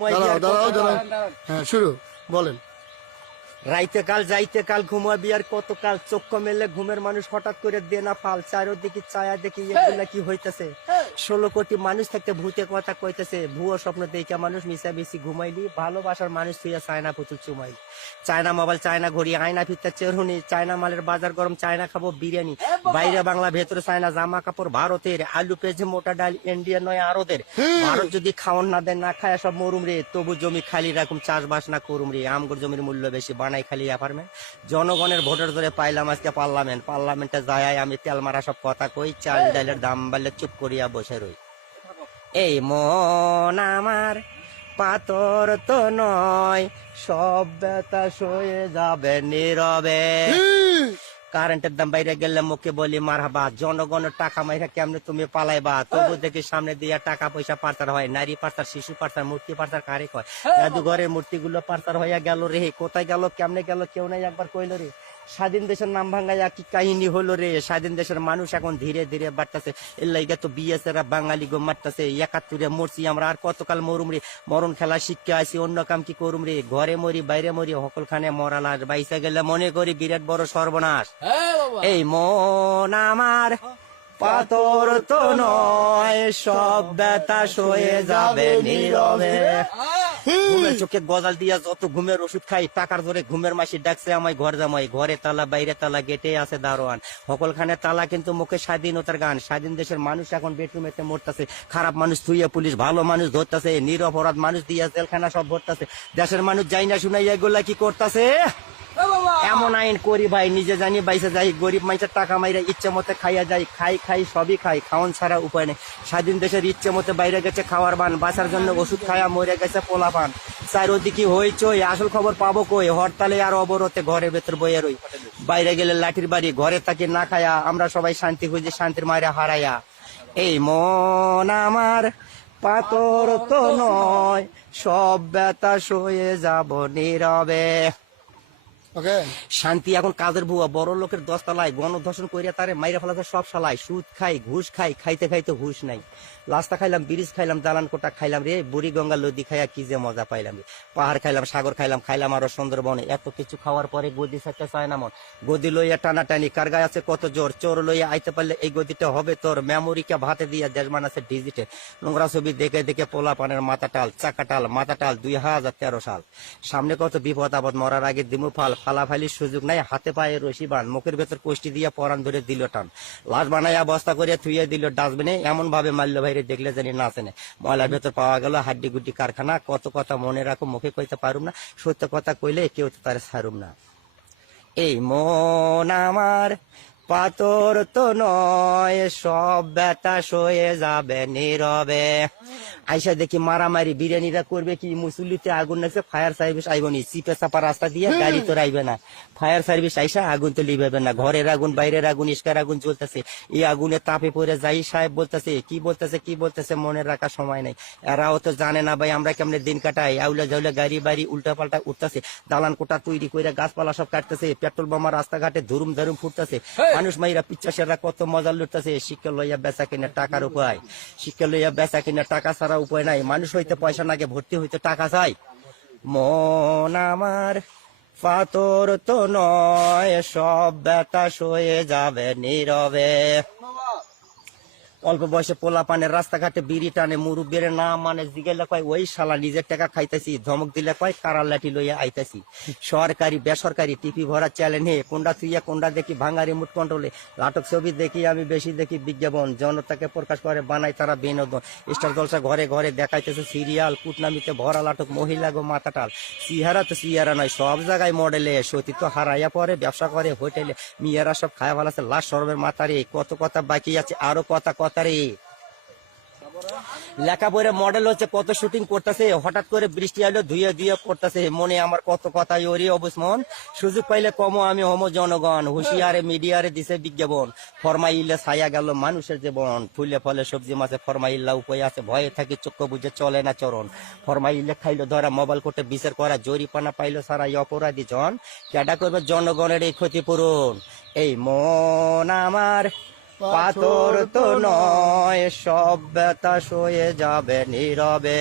দাঁড়াও দাঁড়াও দাঁড়াও, হ্যাঁ শুরু বলেন। রাইতে কাল যাইতে কাল ঘুমাবি আর কতকাল চোখ মেলে ঘুমের মানুষ হঠাৎ করে দেনা ফাল চারোদিকে ছায়া দেখি এগুলা কি হইতেছে 16 কোটি মানুষ থাকতে ভূতে কথা কইতেছে ভুয়ো স্বপ্ন দেখে মানুষ মিশা মিশি ঘুমাইলি ভালোবাসার মানুষ তুইয়া চায়না পুতুল চুমাইলি চায়না মোবাইল চায়না ঘড়ি আয়না ফিরতে চেরুনি চায়না মালের বাজার গরম চায়না খাবো বিরিয়ানি বাইরে বাংলা ভেতরে চায়না জামা কাপড় ভারতের আলু পেঁয়াজ মোটা ডাল ইন্ডিয়া নয় আরদের ভারত যদি খাওয়ান না দেন না খায় সব মরুম রে তবু জমি খালি রাখুম চাষবাস না করুম রে আমগর জমির মূল্য বেশি বানাই খালি অ্যাপার্টমেন্ট জনগণের ভোটের ধরে পাইলাম আজকে পার্লামেন্টে যায় আমি তেল মারা সব কথা কই চাল ডালের দাম বাড়লে চুপ করিয়া বসে রই এই মন আমার পাথর তো নয় সব ব্যথা সয়ে যাবে নীরবে কারেন্টের দাম বাইরে গেলে মুখে বলি মারহাবা জনগণের টাকা মাইরা কেমনে তুমি পালাইবা তবু দেখি সামনে দিয়া টাকা পয়সা পাচার হয় নারী পাচার শিশু পাচার মূর্তি পাচার কারে কয় জাদুঘরের মূর্তিগুলো পাচার হইয়া গেল রে কোথায় গেল কেমনে গেল কেউ নাই একবার কইল রে স্বাধীন দেশের নাম ভাঙ্গাইয়া কি কাহিনী হলো রে স্বাধীন দেশের মানুষ এখন ধীরে ধীরে বাড়তেছে এর লাইগা তো বিএসএরা বাঙালি গো মারতেছে 71 মরছি আমরা আর কতকাল মরুম রে মরণ খেলা শিক্ষা আছি অন্য কাম কি করুম রে ঘরে মরি বাইরে মরি হকল খানে মরা লাশ বাইসা গেলে মনে করি বিরাট বড় সর্বনাশ এই মন আমার পাথর তো নয় সব ব্যথা সয়ে যাবে নীরবে ঘুমের চোখে গজাল দিয়া যত ঘুমের ওষুধ খাই টাকার ধরে ঘুমের মাসি ডাকছে আমায় ঘর জামাই ঘরে তালা বাইরে তালা গেটে আছে দারোয়ান সকল খানে তালা কিন্তু মুখে স্বাধীনতার গান স্বাধীন দেশের মানুষ এখন বেডরুমেতে মরতেছে খারাপ মানুষ থুইয়া পুলিশ ভালো মানুষ ধরতেছে নিরপরাধ মানুষ দিয়া জেলখানা সব ভরতেছে দেশের মানুষ যাই না শুনাই এগুলা কি করতেছে এমন আইন করি ভাই নিজে জানি বাইসে যাই গরিব মানুষের টাকা মাইরা ইচ্ছে মতো খাইয়া যাই খাই সবই খাই খাওয়ান ছাড়া উপায় নেই স্বাধীন দেশের ইচ্ছে মতো বাইরে গেছে খাওয়ার বান বাঁচার জন্য ওষুধ খায়া মরে গেছে পোলা পান চারোদিকে হইচই আসল খবর পাবো কই হরতালে আর অবরোধে ঘরের ভেতর বইয়ে রই বাইরে গেলে লাঠির বাড়ি ঘরে থাকি না খায়া আমরা সবাই শান্তি খুঁজে শান্তির মায়েরা হারাইয়া এই মন আমার পাথর তো নয় সব ব্যথা সয়ে যাব নীরবে ওকে শান্তি এখন কাজের বুয়া বড় লোকের 10 তলায় গণধর্ষণ করিয়া তারে মাইরা ফেলাছে সব শালায় সুদ খাই ঘুষ খাই খাইতে খাইতে হুশ নাই লাস্তা খাইলাম ব্রিজ খাইলাম দালান কোটা খাইলাম রে বুড়ি গঙ্গা নদী খাইয়া কি যে মজা পাইলাম রে পাহাড় খাইলাম সাগর খাইলাম আরো সুন্দরবনে এত কিছু খাওয়ার পরে গদি থাকতে চায় না মন গদি লইয়া টানাটানি কার গায়ে আছে কত জোর চোর লইয়া আইতে পারলে এই গদিটা হবে তোর মেমোরিকে ভাতে দিয়া দেশমান আছে ডিজিটে নোংরা ছবি দেখে দেখে পোলা পানের মাথাটাল চাকাটাল মাথাটাল 2013 সাল সামনে কত বিপদ আপদ মরার আগে দিমু ফাল ফালাফালির সুযোগ নাই হাতে পায়ে রশি বান মুখের ভেতর কোষ্টি দিয়া পরান ধরে দিল টান লাশ বানাইয়া বস্তা করিয়া থুইয়া দিল ডাস্টবিনে এমন ভাবে মারল ভাইরে দেখলে জানি না চেনে ময়লার ভেতর পাওয়া গেল হাড্ডি গুড্ডি কারখানা কত কথা মনে রাখো মুখে কইতে পারুম না সত্য কথা কইলে কেউ তো তার ছাড়ুম না এই মন আমার পাথর তো নয় সব ব্যথা সয়ে যাবে নীরবে আইসা দেখি মারামারি বিরিয়ানিরা করবে কি মুসল্লিতে আগুন লাগছে ফায়ার সার্ভিস আইবনি চিপে চাপা রাস্তা দিয়ে গাড়ি তো আইবে না ফায়ার সার্ভিস আইসা আগুন তো লিবে না ঘরের আগুন বাইরের আগুন ইস্কার আগুন জ্বলতেছে এই আগুনে তাপে পড়ে যাই সাহেব বলতেছে কি বলতেছে মনে রাখার সময় নাই এরাও তো জানে না ভাই আমরা কেমনে দিন কাটাই আউলা ঝাউলা গাড়ি বাড়ি উল্টা পাল্টা উঠতেছে দালান কোটা তৈরি করে গাছপালা সব কাটতেছে পেট্রোল বোমা রাস্তাঘাটে ধুরুম ধরুম ফুটতেছে মানুষ মাইরা পিচ্চাসেরা কত মজা লুটতেছে শিক্ষা লইয়া বেচা কিনা টাকার উপায় শিক্ষা লইয়া বেচা কিনা টাকা ছাড়া উপায় নাই মানুষ হইতে পয়সা নাগে ভর্তি হইতে টাকা চাই মন আমার পাথর তো নয় সব ব্যথা সয়ে যাবে নীরবে অল্প বয়সে পোলা পানের রাস্তাঘাটে বিড়ি টানে মুরুব্বের না মানে জিগেলে কয় ওই শালা নিজের টাকা খাইতেছি ধমক দিলে কয় কারার লাঠি লইয়া আইতেছি সরকারি বেসরকারি টিপি ভরা চ্যালেঞ্জে কোনটা থুইয়া কোনটা দেখি ভাঙা রিমোট কন্ট্রোলে নাটক ছবি দেখি আমি বেশি দেখি বিজ্ঞাপন জনতাকে প্রকাশ করে বানাই তারা বিনোদন স্টার জলসা ঘরে ঘরে দেখাইতেছে সিরিয়াল কুটনামিতে ভরা নাটক মহিলা গো মাথাটাল সিহারা তো সিহারা নয় সব জায়গায় মডেলে সতীত্ব হারাইয়া পরে ব্যবসা করে হোটেলে মেয়েরা সব খায়া ভালো আছে লাশ সরবের মাথারে কত কথা বাকি আছে আরো কথা লেখাপড়ে মডেল হচ্ছে কত শুটিং করতেছে হঠাৎ করে বৃষ্টি আলো ধুয়ে ধুয়ে পড়তেছে মনে আমার কত কথা ওরে অবসমন সুযোগ পাইলে কমো আমি হমো জনগণ হুঁশিয়ারে মিডিয়ারে দিছে বিজ্ঞাপন ফরমাইলে ছায়া গেল মানুষের জীবন ফুলে ফলে সবজি মাছে ফরমাইল্লা উপায় আছে ভয়ে থাকি চক্ষু বুঝে চলে না চরণ ফরমাইলে খাইলো ধরা মোবাইল কোর্টে বিচার করা জরিপানা পাইলো সারা অপরাধী জন কেডা করবে জনগণের এই ক্ষতিপূরণ এই মন আমার পাথর তো নয় সব ব্যথা সয়ে যাবে নীরবে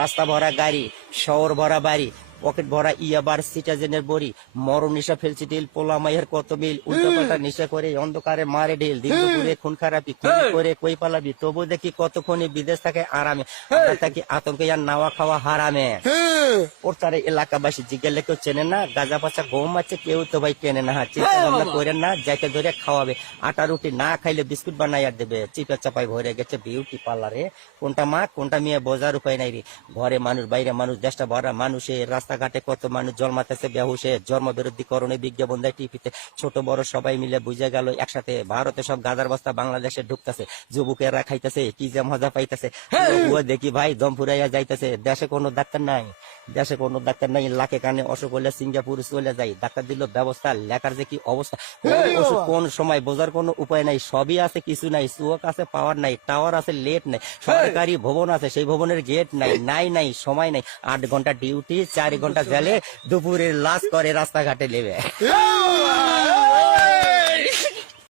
রাস্তা ভরা গাড়ি, শহর ভরা বাড়ি, পকেট ভরা ইয়াবার সিটাজেনের বড়ি, মরণ নেশা ফেলছি ঢিল, পোলা মাইয়ের কত মিল, উল্টা পাল্টা নেশা করে অন্ধকারে মারে ঢিল, দিন দুপুরে খুন খারাপি, খুন করে কই পালাবি, তবু দেখি কতক্ষণই বিদেশ থাকে আরামে, আমরা থাকি আতঙ্কে আর নাওয়া খাওয়া হারামে। হ্যাঁ ওর তারা এলাকাবাসী জিজ্ঞাসা কেউ চেনে না, গাঁজা পাচা গম আছে কেউ তো ভাই কেনে না, চিন্তা ভাবনা করেন না, যাকে ধরে খাওয়াবে, আটা রুটি না খাইলে বিস্কুট বানাইয়া দেবে, চিপা চাপাই ভরে গেছে বিউটি পার্লারে, কোনটা মা কোনটা মেয়ে বোঝার উপায় নাই রে, ঘরে মানুষ বাইরে মানুষ, দেশটা ভরা মানুষে, রাস্তাঘাটে কত মানুষ জন্মাতেছে বেহুশে, জন্ম বিরোধী করণে বিজ্ঞাপন দেয় টিভিতে, ছোট বড় সবাই মিলে বুঝে গেল একসাথে, ভারতে সব গাঁজার বস্তা বাংলাদেশে ঢুকতেছে, যুবকেরা খাইতেছে কি যে মজা পাইতেছে, ও দেখি ভাই দম ফুরাইয়া যাইতেছে, দেশে কোনো ডাক্তার নাই, দেশে কোনো ডাক্তার নাই, লাখে কানে অসুখ হলে সিঙ্গাপুর চলে যায়, ডাক্তার দিল ব্যবস্থা, লেখার যে কি অবস্থা, ওষুধ কোন সময় বোঝার কোনো উপায় নাই, সবই আছে কিছু নাই, চুয়োক আছে পাওয়ার নাই, টাওয়ার আছে লেট নাই, সরকারি ভবন আছে সেই ভবনের গেট নাই, নাই সময় নাই, 8 ঘন্টা ডিউটি 4 ঘন্টা জেলে, দুপুরের লাশ করে রাস্তাঘাটে নেবে।